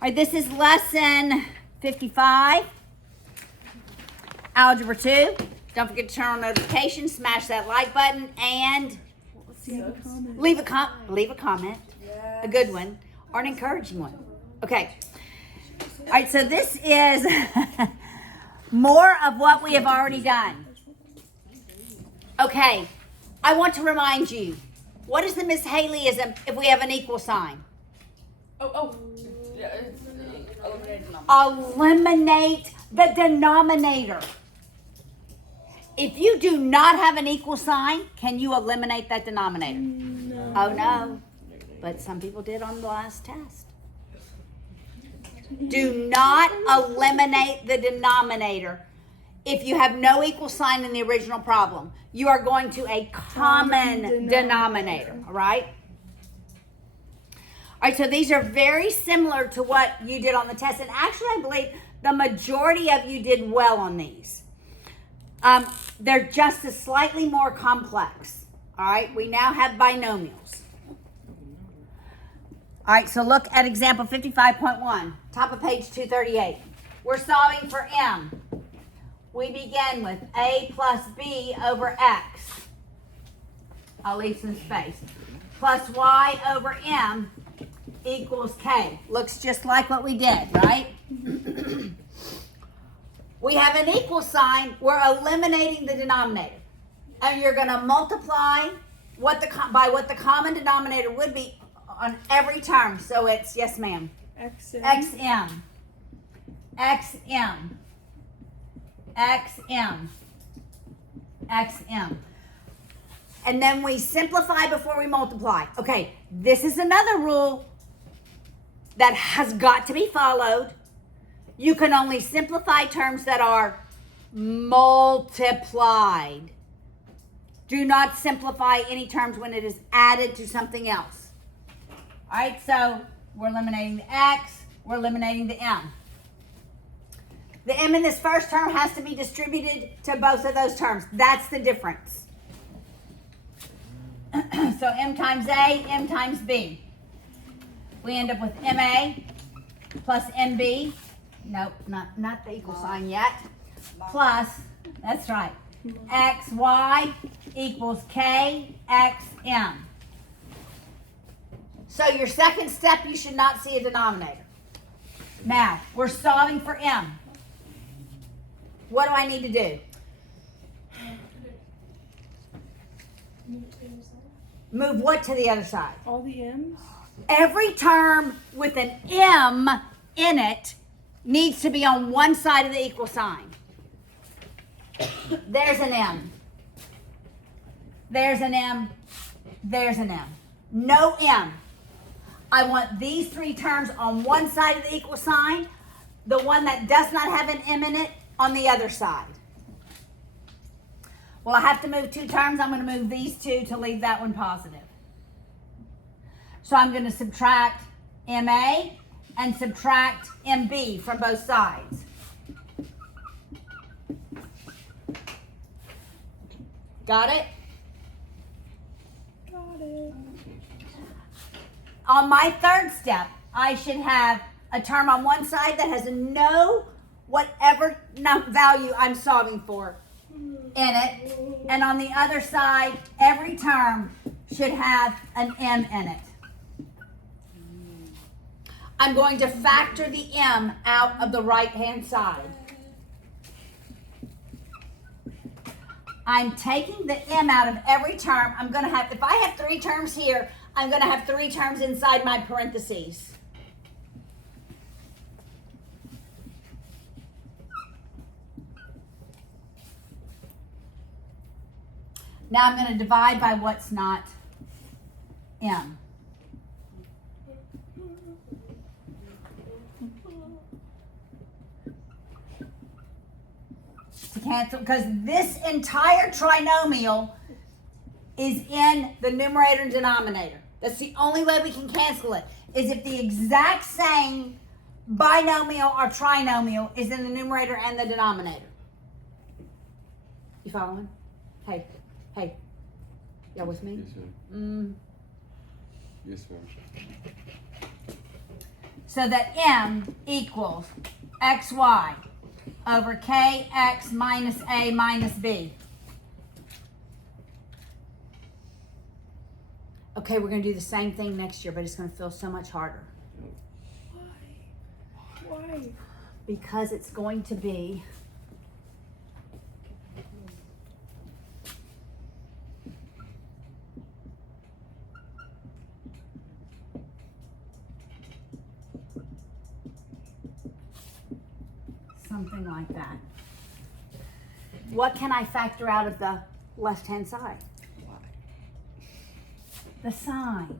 right, this is lesson 55, Algebra 2. Don't forget to turn on notifications, smash that like button, and leave a comment, a good one, or an encouraging one. Okay. All right, so this is more of what we have already done. Okay, I want to remind you, what is the Haleyism if we have an equal sign? Eliminate the denominator. If you do not have an equal sign, can you eliminate that denominator? No. Oh, no. But some people did on the last test. Do not eliminate the denominator if you have no equal sign in the original problem. You are going to a common denominator, all right? All right, so these are very similar to what you did on the test. And actually, I believe the majority of you did well on these. They're just a slightly more complex. All right, we now have binomials. All right, so look at example 55.1, top of page 238. We're solving for m. We begin with a plus b over x. I'll leave some space. Plus y over m equals k. Looks just like what we did, right? We have an equal sign. We're eliminating the denominator. And you're going to multiply by what the common denominator would be on every term. So it's, yes ma'am, xm, xm, xm, xm. And then we simplify before we multiply. Okay, this is another rule that has got to be followed. You can only simplify terms that are multiplied. Do not simplify any terms when it is added to something else. All right, so we're eliminating the x, we're eliminating the m. The m in this first term has to be distributed to both of those terms. That's the difference. So m times a, m times b. We end up with ma plus mb. Nope, not the equal sign yet. Plus, that's right, xy equals kxm. So your second step, you should not see a denominator. Now, we're solving for m. What do I need to do? Move what to the other side? All the m's? Every term with an m in it needs to be on one side of the equal sign. There's an m. There's an m. There's an m. No m. I want these three terms on one side of the equal sign, the one that does not have an m in it on the other side. Well, I have to move two terms. I'm going to move these two to leave that one positive. So I'm going to subtract ma and subtract mb from both sides. Got it? Got it. On my third step, I should have a term on one side that has no whatever value I'm solving for in it. And on the other side, every term should have an m in it. I'm going to factor the m out of the right-hand side. I'm taking the m out of every term. I'm going to have, if I have three terms here, I'm going to have three terms inside my parentheses. Now I'm going to divide by what's not m. To cancel, because this entire trinomial is in the numerator and denominator. That's the only way we can cancel it, is if the exact same binomial or trinomial is in the numerator and the denominator. You following? Hey, y'all with me? Yes, ma'am. Yes, ma'am. so that m equals xy over kx minus a minus b. Okay, we're going to do the same thing next year, but it's going to feel so much harder. Why? Because it's going to be something like that. What can I factor out of the left-hand side? The sign.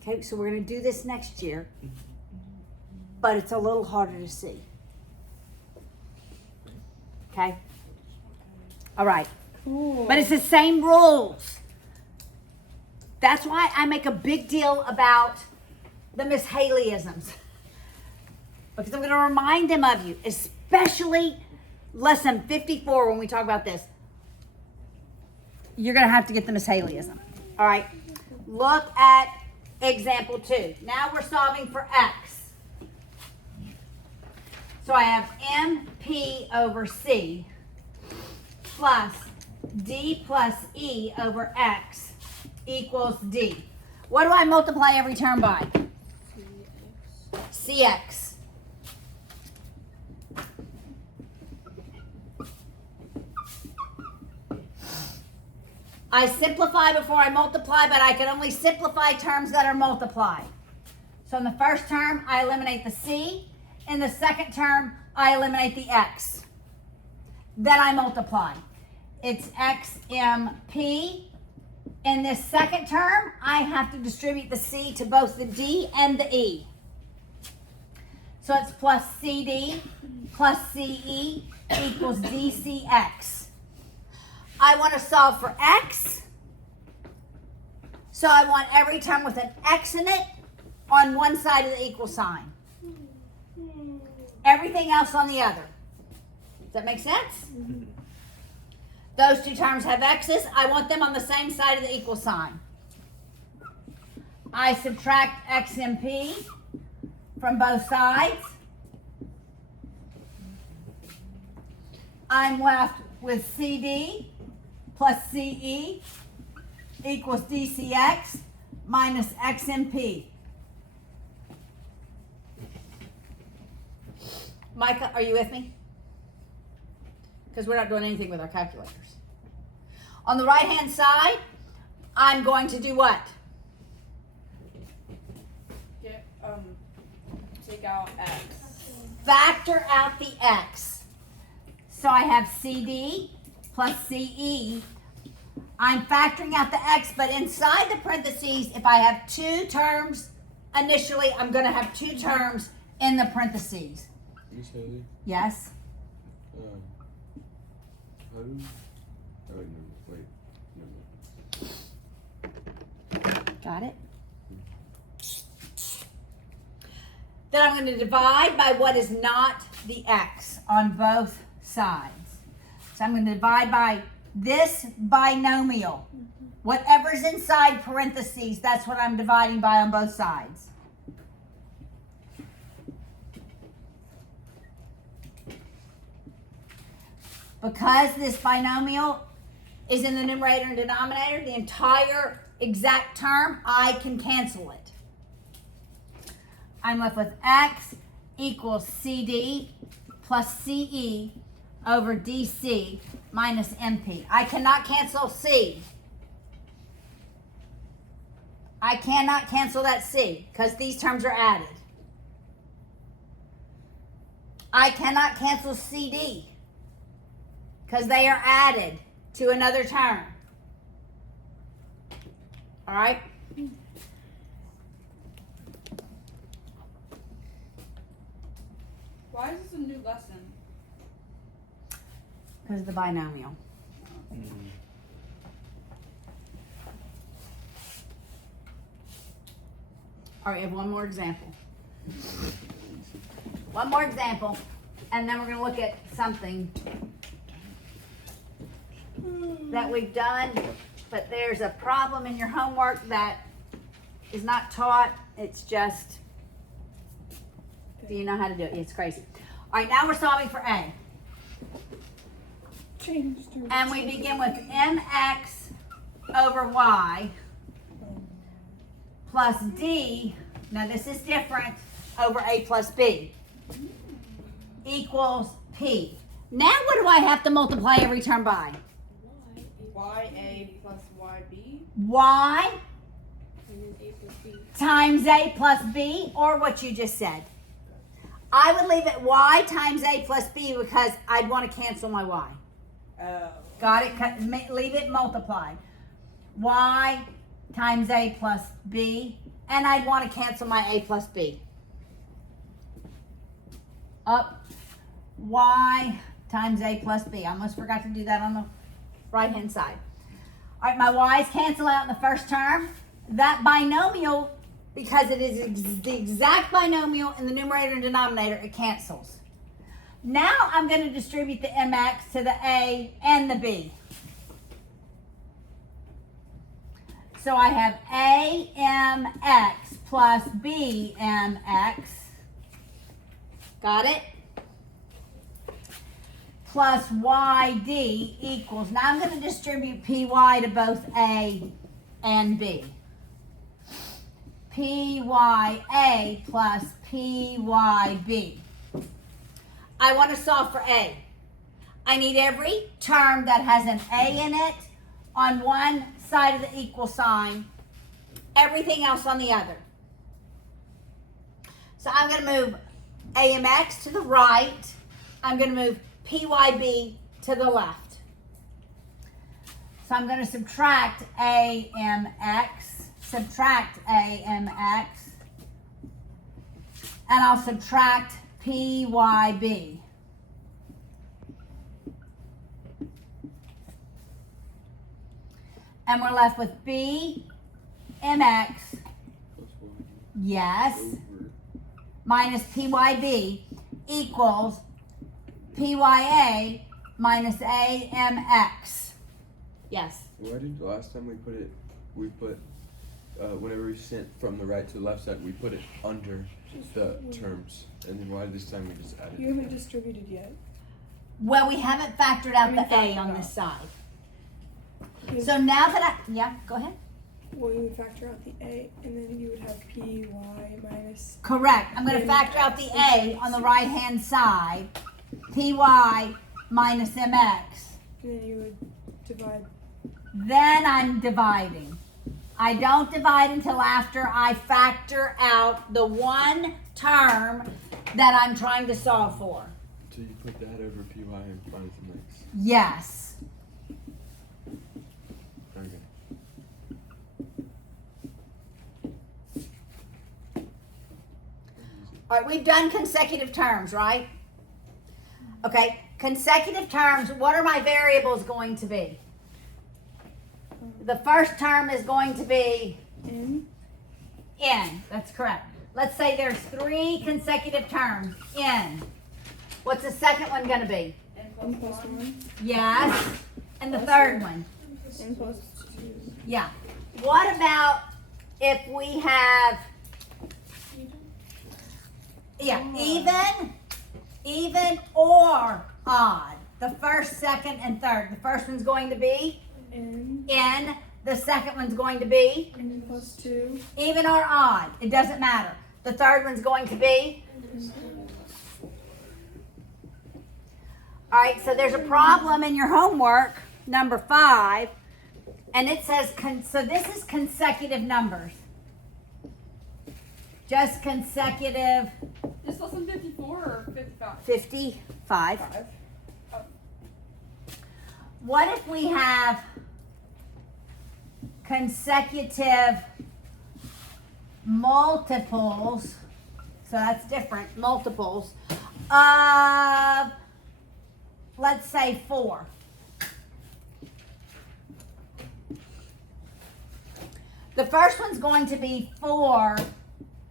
Okay, so we're going to do this next year, but it's a little harder to see. Okay? All right. Cool. But it's the same rules. That's why I make a big deal about the Miss Haleyisms. Because I'm going to remind them of you, especially lesson 54 when we talk about this. You're going to have to get the Miss Haleyism. All right. Look at example 2. Now we're solving for x. So I have MP over C plus D plus E over X equals D. What do I multiply every term by? CX. I simplify before I multiply, but I can only simplify terms that are multiplied. So in the first term, I eliminate the C. In the second term, I eliminate the X. Then I multiply. It's XMP. In this second term, I have to distribute the C to both the D and the E. So it's plus CD plus CE equals DCX. I want to solve for X. So I want every term with an X in it on one side of the equal sign. Everything else on the other. Does that make sense? Mm-hmm. Those two terms have X's. I want them on the same side of the equal sign. I subtract XMP from both sides. I'm left with CD plus CE equals DCX minus XMP. Micah, are you with me? Because we're not doing anything with our calculators. On the right-hand side, I'm going to do what? Take out X. Factor out the X. So I have CD plus CE. I'm factoring out the X, but inside the parentheses, if I have two terms initially, I'm going to have two terms in the parentheses. Miss Haley? Yes? How do... Oh, no, wait. Got it? Then I'm going to divide by what is not the X on both sides. So I'm going to divide by this binomial. Whatever's inside parentheses, that's what I'm dividing by on both sides. Because this binomial is in the numerator and denominator, the entire exact term, I can cancel it. I'm left with X equals CD plus CE over DC minus MP. I cannot cancel C. I cannot cancel that C because these terms are added. I cannot cancel CD because they are added to another term. All right? Why is this a new lesson? Because of the binomial. All right, I have one more example. One more example, and then we're going to look at something that we've done, but there's a problem in your homework that is not taught It's just, do you know how to do it? It's crazy. All right, now we're solving for A. Changed her. And we begin with mx over y plus d, now this is different, over a plus b equals p. Now what do I have to multiply every term by? YA plus YB. Y And then A plus B. times a plus b, or what you just said. I would leave it y times a plus b because I'd want to cancel my y. Oh. Got it? Leave it multiplied. Y times a plus b, and I'd want to cancel my a plus b. Up, y times a plus b. I almost forgot to do that on the right hand side. All right, my y's cancel out in the first term. That binomial, because it is the exact binomial in the numerator and denominator, it cancels. Now I'm going to distribute the mx to the a and the b. So I have amx plus bmx. Got it? Plus yd equals, now I'm going to distribute py to both a and b. pya plus pyb. I want to solve for a. I need every term that has an a in it on one side of the equal sign, everything else on the other. So I'm going to move amx to the right. I'm going to move pyb to the left. So I'm going to subtract amx, and I'll subtract pyb. And we're left with b mx, Plus one. yes, Over. minus pyb equals pya minus amx. Yes. Why did the last time we put whenever we sent from the right to the left side, we put it under the terms, and then why this time we just added? You haven't distributed yet. Well, we haven't factored out the a on this side. So now that yeah, go ahead. Well, you would factor out the A, and then you would have PY minus. Correct. I'm going to factor out the a on the right hand side. Py minus mx. And then you would divide. Then I'm dividing. I don't divide until after I factor out the one term that I'm trying to solve for. So you put that over py and minus mx. Yes. Okay. All right, we've done consecutive terms, right? Okay, consecutive terms, what are my variables going to be? The first term is going to be N. n. That's correct. Let's say there's 3 consecutive terms, n. What's the second one going to be? N plus 1. Yes. And the Plus third one. one? N plus 2. Yeah. What about if we have, even or odd? The first, second, and third. The first one's going to be N. n. The second one's going to be N plus 2. even or odd. It doesn't matter. The third one's going to be. All right, so there's a problem in your homework, number 5, and it says, so this is consecutive numbers. Just consecutive Is lesson 54 or 55? 55. 5. What if we have consecutive multiples, so that's different, multiples of, let's say 4. The first one's going to be 4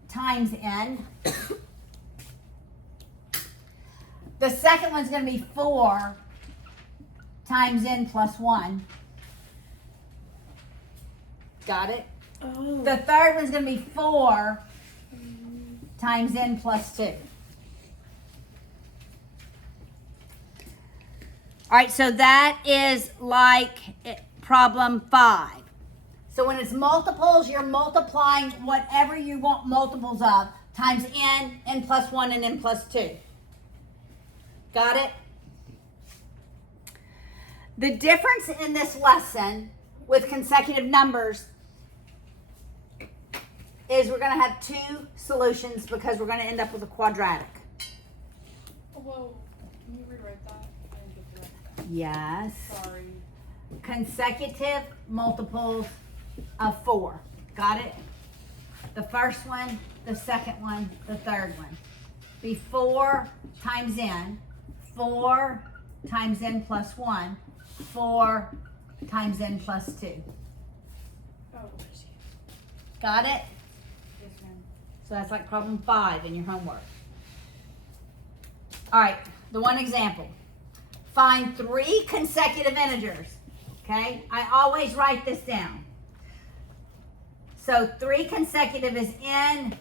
times n. The second one's going to be 4 times n plus 1. Got it? Oh. The third one's going to be 4 times n plus 2. All right, so that is like problem 5. So when it's multiples, you're multiplying whatever you want multiples of times n plus 1, and n plus 2. Got it? The difference in this lesson with consecutive numbers is we're going to have 2 solutions because we're going to end up with a quadratic. Whoa, can you rewrite that? I didn't get to that. Yes. Sorry. Consecutive multiples of 4. Got it? The first one, the second one, the third one. Be 4 times n, 4 times n plus 1, 4 times n plus 2. Oh, Got it? yes, ma'am. So that's like problem 5 in your homework. All right, the one example. Find 3 consecutive integers. Okay, I always write this down. So 3 consecutive is n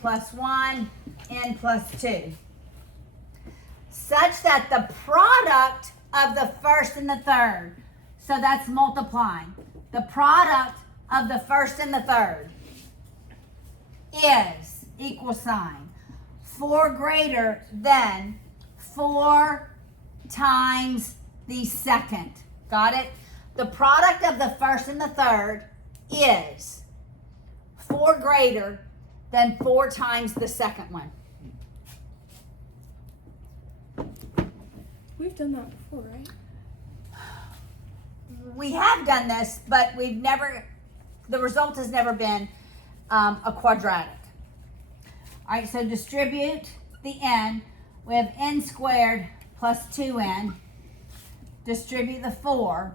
plus 1, n plus 2. Such that the product of the first and the third, so that's multiplying, the product of the first and the third is equal sign 4 greater than 4 times the second. Got it? The product of the first and the third is 4 greater than 4 times the second one. We've done that before, right? We have done this, but we've never, the result has never been a quadratic. All right, so distribute the n. We have n squared plus 2n. Distribute the 4.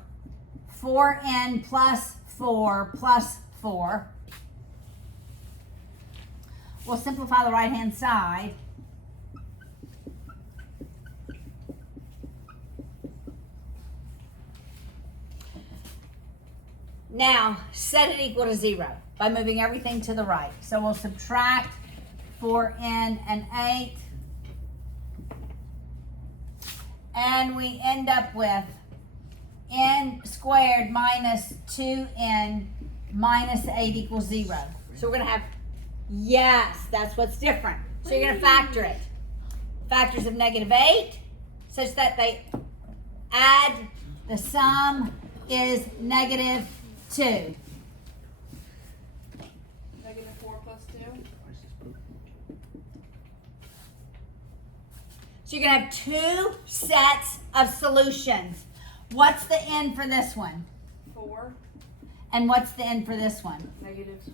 4n plus 4 plus 4. We'll simplify the right-hand side. Now, set it equal to 0 by moving everything to the right. So we'll subtract 4n and 8. And we end up with n squared minus 2n minus 8 equals 0. So we're going to have, yes, that's what's different. So you're going to factor it. Factors of negative 8 such that they add, the sum is negative 2. Negative 4 plus 2. So you're going to have 2 sets of solutions. What's the n for this one? 4. And what's the n for this one? Negative 2.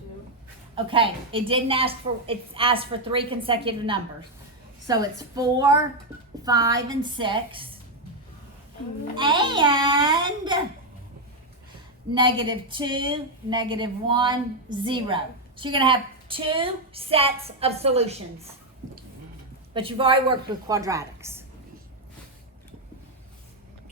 Okay, it didn't ask for, it's asked for 3 consecutive numbers. So it's 4, 5, and 6. And negative 2, negative 1, 0. So you're going to have 2 sets of solutions. But you've already worked with quadratics.